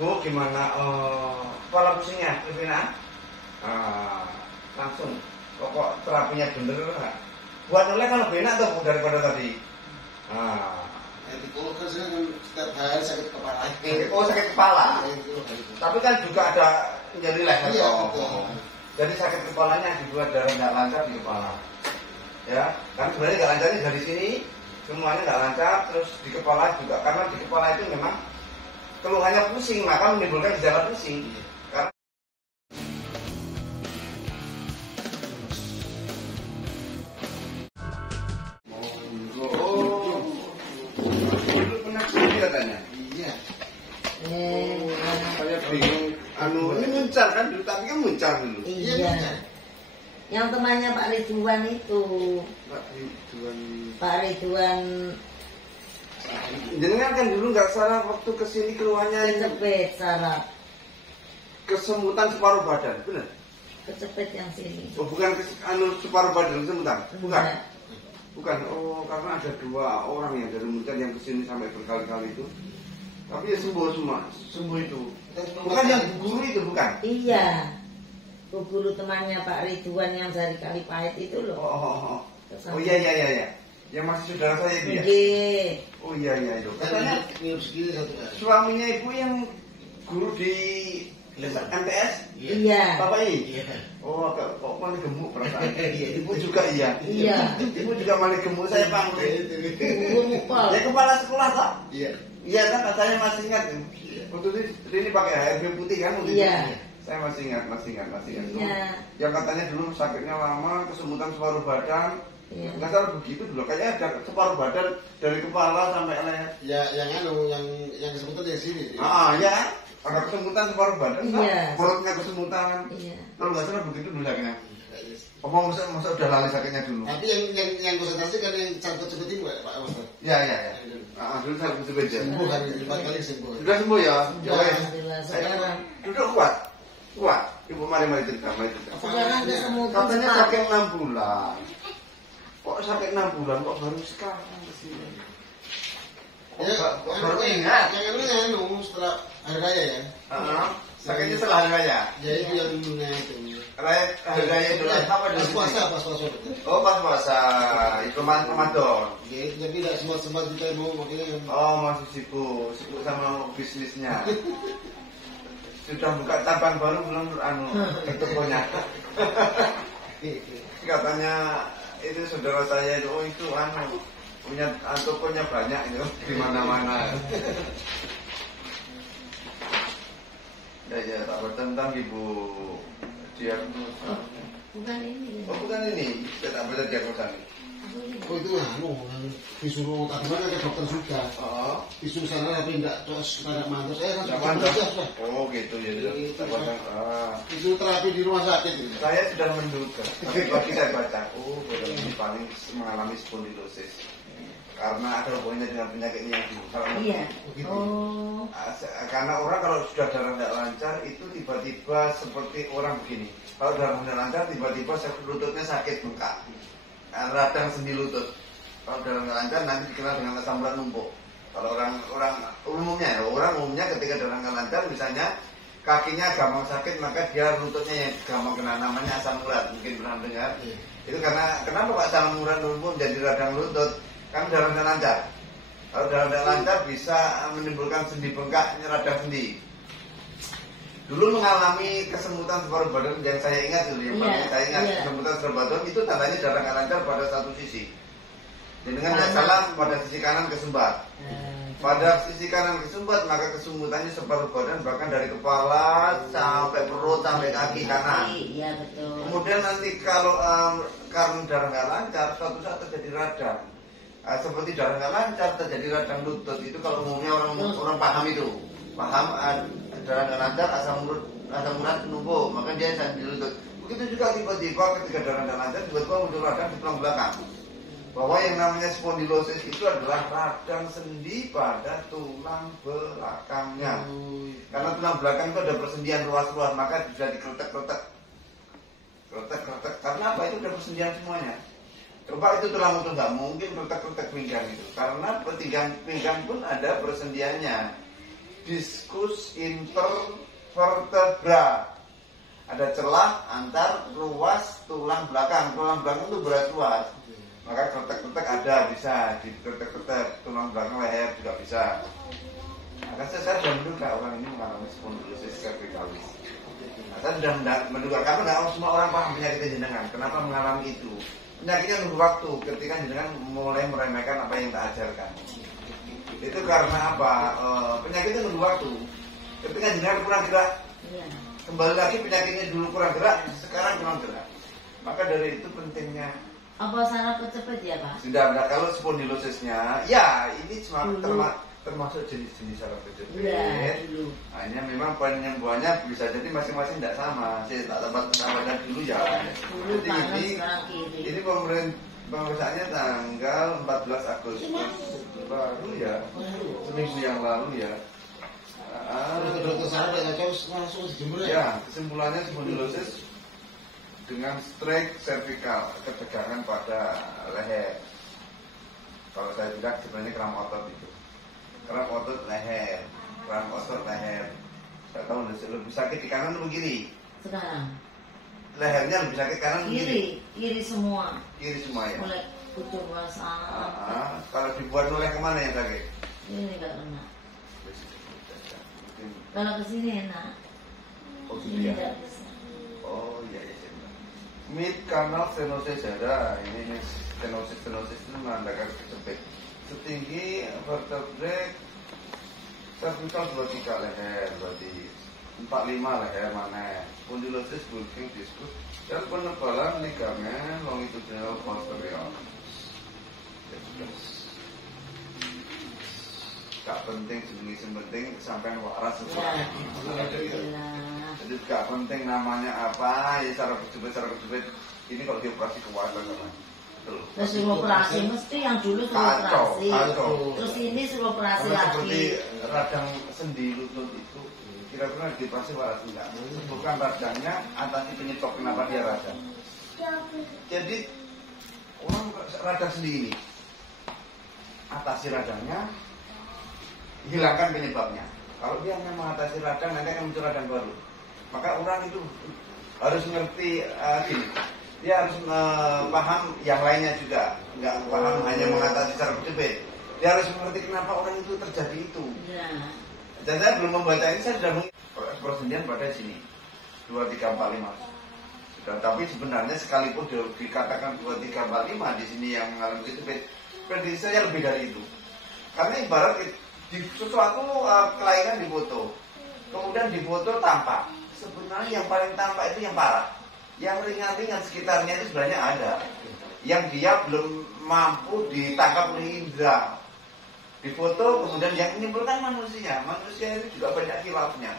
Bu, gimana kepala pusingnya, Revina? Langsung, kok terapinya bener nggak? Buat oleh kan lebih enak tuh daripada tadi. Kalau kerja kan setiap hari sakit kepala. Oh, sakit kepala. Tapi kan juga ada nyeri leher. Iya, betul. Jadi sakit kepalanya dibuat darah nggak lancar di kepala. Ya, kan sebenarnya nggak lancarnya dari sini, semuanya nggak lancar, terus di kepala juga. Karena di kepala itu memang keluhannya pusing, maka menimbulkan gejala pusing. Karena dulu pernah kesini katanya. Iya. Saya bingung. Ini muncar kan dulu, tapi kan muncar dulu. Iya. Yang temannya Pak Ridwan itu. Pak Ridwan. Jenengan kan dulu nggak salah waktu kesini keluhannya Kecepet saraf. kesemutan separuh badan, benar? Kecepet yang sini. Oh, bukan separuh badan kesemutan, bukan? Enggak. Bukan. Oh, karena ada 2 orang yang dari Muncar yang kesini sampai berkali-kali itu. Tapi ya sembuh semua, sembuh itu. Bukan yang guru itu, bukan? Iya. Bu guru temannya Pak Ridwan yang dari Kalipahit itu loh. Oh iya. Yang masih saudara saya itu ya? Iya. Oh iya itu. Katanya Katanya suaminya ibu yang guru di MTS? Iya. Bapak I? Iya. Oh, kok malah gemuk perasaan. Iya. Ibu juga iya? Iya. Ibu juga malah gemuk, saya panggil. Lupa. Ya kepala sekolah tak? Iya. Iya kan, saya masih ingat. Waktu itu ini pakai HRB putih kan? Iya. Saya masih ingat. Iya. Yang katanya dulu sakitnya lama, kesemutan separuh badan. Iya. Nggak salah begitu dulu, kayaknya ada separuh badan dari kepala sampai leher. Ya, yang kesemutan dari sini. Ya, ada kesemutan separuh badan, Iya. perutnya kesemutan. Iya. Kalau nggak salah begitu dulu sakitnya. Masa udah lali sakitnya dulu. Tapi yang konsentrasi kan yang cangkut-cangkut itu Pak Ustaz. Ya. Dulu saya begitu aja. Sembuh kan 4 kali sembuh. Sudah sembuh ya? Ya, wes. Alhamdulillah. Sekarang. Duduk kuat. Ibu mari cerita. Sekarang kesemutan. Katanya sakit 6 bulan. Kok sakit 6 bulan kok baru sekarang kesini? Kok baru ingat? Yang setelah hari raya ya. Sakitnya setelah hari raya. Ya itu yang dulunya itu. Hari raya itu apa dulu? Pas puasa. Oh, pas puasa. Itu Ramadan. Ya, jadi tidak sempat kita mau makanya. Oh, masih sibuk sama bisnisnya. Sudah buka cabang baru belum di tokonya. Katanya itu saudara saya itu, punya tokonya banyak itu di mana-mana. Ya tak bertentang Ibu diagnosa. Bukan ini. Oh bukan ini, saya tak baca diagnosa ini. Oh itu disuruh tadinya ke dokter sudah. Disuruh sana tapi enggak terus tidak mantas. Oh gitu ya. Itu terapi di rumah sakit. Saya sudah menduga. Tapi bagi saya baca, ini paling mengalami spondylosis. Karena ada hubungannya dengan penyakitnya yang dulu. Iya. Oh. Karena orang kalau sudah darah tidak lancar itu tiba-tiba seperti orang begini. Kalau darah tidak lancar tiba-tiba lututnya sakit bengkak. Radang sendi lutut. Kalau darah tidak lancar nanti dikenal dengan asam urat numpuk. Kalau orang umumnya ketika darah tidak lancar misalnya kakinya gampang sakit maka dia lututnya yang gampang kena, namanya asam urat. Mungkin pernah dengar. Itu karena kenapa Pak asam urat numpuk menjadi radang lutut? Kan darah tidak lancar. Kalau darah tidak lancar bisa menimbulkan sendi bengkak, radang sendi. Dulu mengalami kesemutan separuh badan yang saya ingat dulu, saya ingat kesemutan separuh badan itu tandanya darah tidak lancar pada satu sisi. Dengan tidak salah pada sisi kanan kesumbat. Pada sisi kanan kesumbat maka kesemutannya separuh badan bahkan dari kepala sampai perut sampai kaki kanan. Iya betul. Kemudian nanti kalau karena darah tidak lancar suatu saat terjadi radang. Seperti darah nggak lancar terjadi radang lutut itu kalau umumnya orang paham itu darah nggak lancar asam urat numpuk maka dia di lutut. Begitu juga tiba-tiba ketika darah nggak lancar tiba-tiba muncul radang di tulang belakang. Bahwa yang namanya spondylosis itu adalah radang sendi pada tulang belakangnya. Karena tulang belakang itu ada persendian ruas-ruas maka bisa dikretek-kretek. Karena apa? Itu ada persendian semuanya. Coba itu tulang utuh nggak mungkin kretek-kretek pinggang itu, karena pinggang pun ada persendiannya. diskus intervertebra. Ada celah antar ruas tulang belakang. Tulang belakang itu berat luas. Maka kretek-kretek ada, bisa di kretek-kretek tulang belakang leher juga bisa. Maka saya sudah menduga orang ini mengalami spondylosis cervicalis. Nah, saya sudah menduga karena nggak semua orang paham penyakit jenengan. Kenapa mengalami itu? Penyakitnya nunggu waktu. Ketika jenengan mulai meremehkan apa yang tak ajarkan. Itu karena apa? Penyakitnya nunggu waktu. Ketika jenengan kurang gerak, kembali lagi penyakitnya dulu kurang gerak, sekarang kurang gerak. Maka dari itu pentingnya. Apa saraf kejepit ya Pak? Sudah ada. Kalau spondilosisnya, ya ini cuma termasuk jenis-jenis saraf kejepit. Ya, dulu. Hanya memang penyembuhannya bisa jadi masing-masing tidak sama. Saya tak tempat kesamaan dulu ya. Dulu Jadi kanan sekarang kiri. ini pemeriksaannya tanggal 14 Agustus baru ya, seminggu yang lalu ya. Dokter saraf tidak tahu langsung dijemur ya. Ya, kesimpulannya spondylosis dengan strike cervical, ketegangan pada leher. Kalau saya bilang sebenarnya kram otot itu. Kram otot leher, kram otot leher. Saya tahu lebih sakit di kanan atau kiri? Sekarang Lehernya lebih sakit kanan atau kiri? kiri semua. Kiri semua ya. Mulai ujung rasa. Kalau dibuat oleh kemana yang sakit? Ini nggak kena. Kalau ke sini enak. Oh, Ini iya. nggak bisa. Oh iya iya. Mid canal stenosis ada. Ini stenosis itu menandakan kejepit. Setinggi vertebrae cervical 23 leher, berarti 45 leher mana? Spondylosis bulging diskus dan penebalan ligamen longitudinal posterior. Ya sudah. Gak penting sebenarnya penting sampai waras Ya, sesuatu. alhamdulillah. Jadi gak penting namanya apa, ya saraf kejepit. Ini kalau dioperasi kewalahan namanya. Betul. Terus suruh operasi, mesti yang dulu suruh operasi. Kacau. Terus ini suruh operasi Karena lagi. seperti radang sendi lutut itu, kira-kira dioperasi waras enggak? Bukan radangnya, atasi penyebab kenapa dia radang. Jadi orang radang sendi ini, atasi radangnya, hilangkan penyebabnya. Kalau dia hanya mengatasi radang, nanti akan muncul radang baru. Maka orang itu harus mengerti gini. Dia harus paham yang lainnya juga. Nggak paham hanya mengatasi saraf kejepit. Dia harus mengerti kenapa orang itu terjadi itu. Ya. Dan saya belum membaca ini, saya sudah persendian pada sini 2, 3, 4, 5. Sudah, tapi sebenarnya sekalipun dikatakan 2, 3, 4, 5 di sini yang mengalami kejepit, prediksi saya lebih dari itu. Karena ibarat di sesuatu kelainan di foto, kemudian di foto tampak. Sebenarnya yang paling tampak itu yang parah. Yang ringan-ringan sekitarnya itu sebenarnya ada. Yang dia belum mampu ditangkap oleh indera. Di foto kemudian yang menimbulkan manusia. Manusia itu juga banyak hilafnya.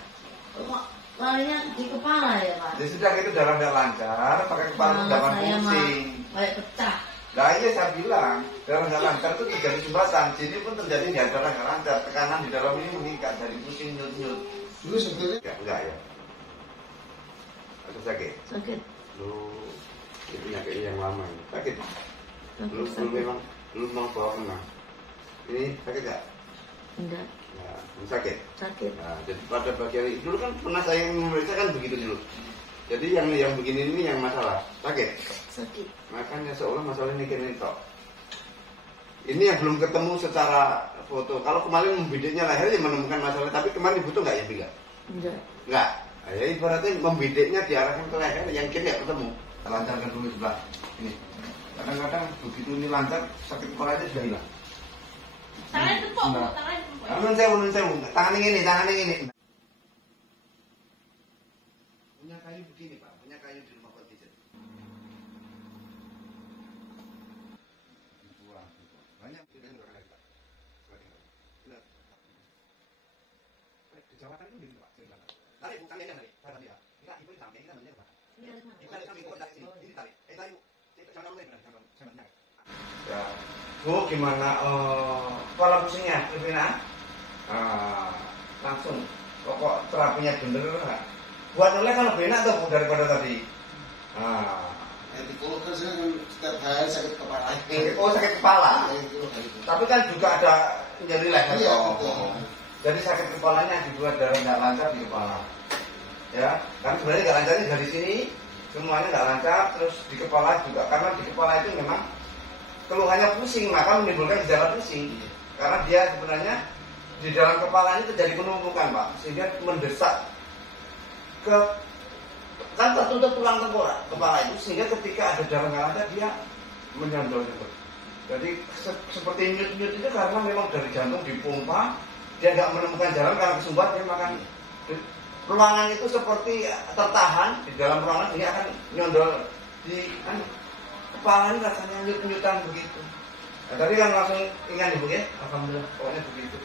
Larinya di kepala ya Pak? Jadi sudah itu darah tidak lancar, pakai kepala dapat pusing. Kayak pecah. Nah iya saya bilang, darah nggak lancar itu terjadi sumbatan. Sini pun terjadi ya darah nggak lancar. Tekanan di dalam ini meningkat dari pusing nyut-nyut. Dulu sebetulnya Ya enggak ya. Atau sakit? Sakit. Lu itu penyakit yang lama ini. Sakit. Lu memang bawa kena. Ini sakit nggak? Enggak. Ya, ini sakit. Sakit. Nah, jadi pada bagian ini dulu kan pernah saya memeriksa kan begitu dulu. Jadi yang begini ini yang masalah sakit. Sakit. Makanya seolah masalah ini kini tok. Ini yang belum ketemu secara foto. Kalau kemarin membidiknya leher ya menemukan masalah, tapi kemarin foto nggak ya Biga? Enggak. Nggak. Nah, ya ibaratnya membidiknya diarahkan ke leher, yang kiri nggak ketemu. Lancarkan dulu sebelah ini. Kadang-kadang begitu ini lancar, sakit kepalanya sudah hilang. Tangan tepuk, tangan tepuk. Nun sewu. Tangan ini. Punya kayu begini Pak, punya kayu di rumah Kotijen. Banyak sudah orang lagi Pak. Di Jawa kan itu begini Pak, saya bilang. Tarik bukan ini tarik, tarik dia. Enggak, ibu sampai ini namanya Pak. Tarik sampai ikut dari sini, ini tarik. Tarik. Jangan mulai berani, jangan. Ya. Bu, gimana kepala pusingnya, Rivina? Langsung. Kok terapinya bener nggak? Buat oleh kalau enak tuh daripada tadi. kalau kan saya kan setiap hari sakit kepala. Oh sakit kepala. Itu hari itu. Tapi kan juga ada nyeri leher. Iya, toh. betul. Jadi sakit kepalanya dibuat darah nggak lancar di kepala. Ya, kan sebenarnya nggak lancarnya dari sini, semuanya nggak lancar, terus di kepala juga. Karena di kepala itu memang keluhannya pusing, maka menimbulkan gejala pusing. Karena dia sebenarnya di dalam kepala ini terjadi penumpukan, Pak, sehingga mendesak ke kan tertutup tulang tengkorak kepala itu, sehingga ketika ada darah nggak lancar dia menyondol gitu. Jadi seperti nyut-nyut itu karena memang dari jantung dipompa, dia nggak menemukan jalan karena kesumbat, dia makan ruangan itu seperti tertahan di dalam ruangan, dia akan nyondol di kan kepala ini rasanya nyut-nyutan begitu. Nah, tadi kan langsung ingat ibu ya, alhamdulillah pokoknya begitu.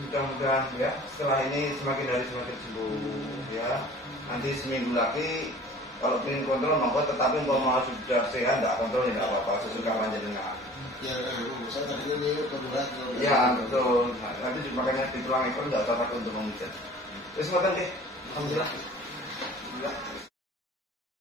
Mudah-mudahan ya setelah ini semakin hari semakin sembuh ya. Nanti seminggu lagi kalau ingin kontrol monggo, tetapi kalau mau sudah sehat nggak kontrol ya nggak apa-apa, sesuka panjenengan. Ya, saya tadinya nih berat. Ya betul. Nah, nanti makanya di tulang ekor nggak usah takut untuk memijat. Terus ngoten deh. Alhamdulillah.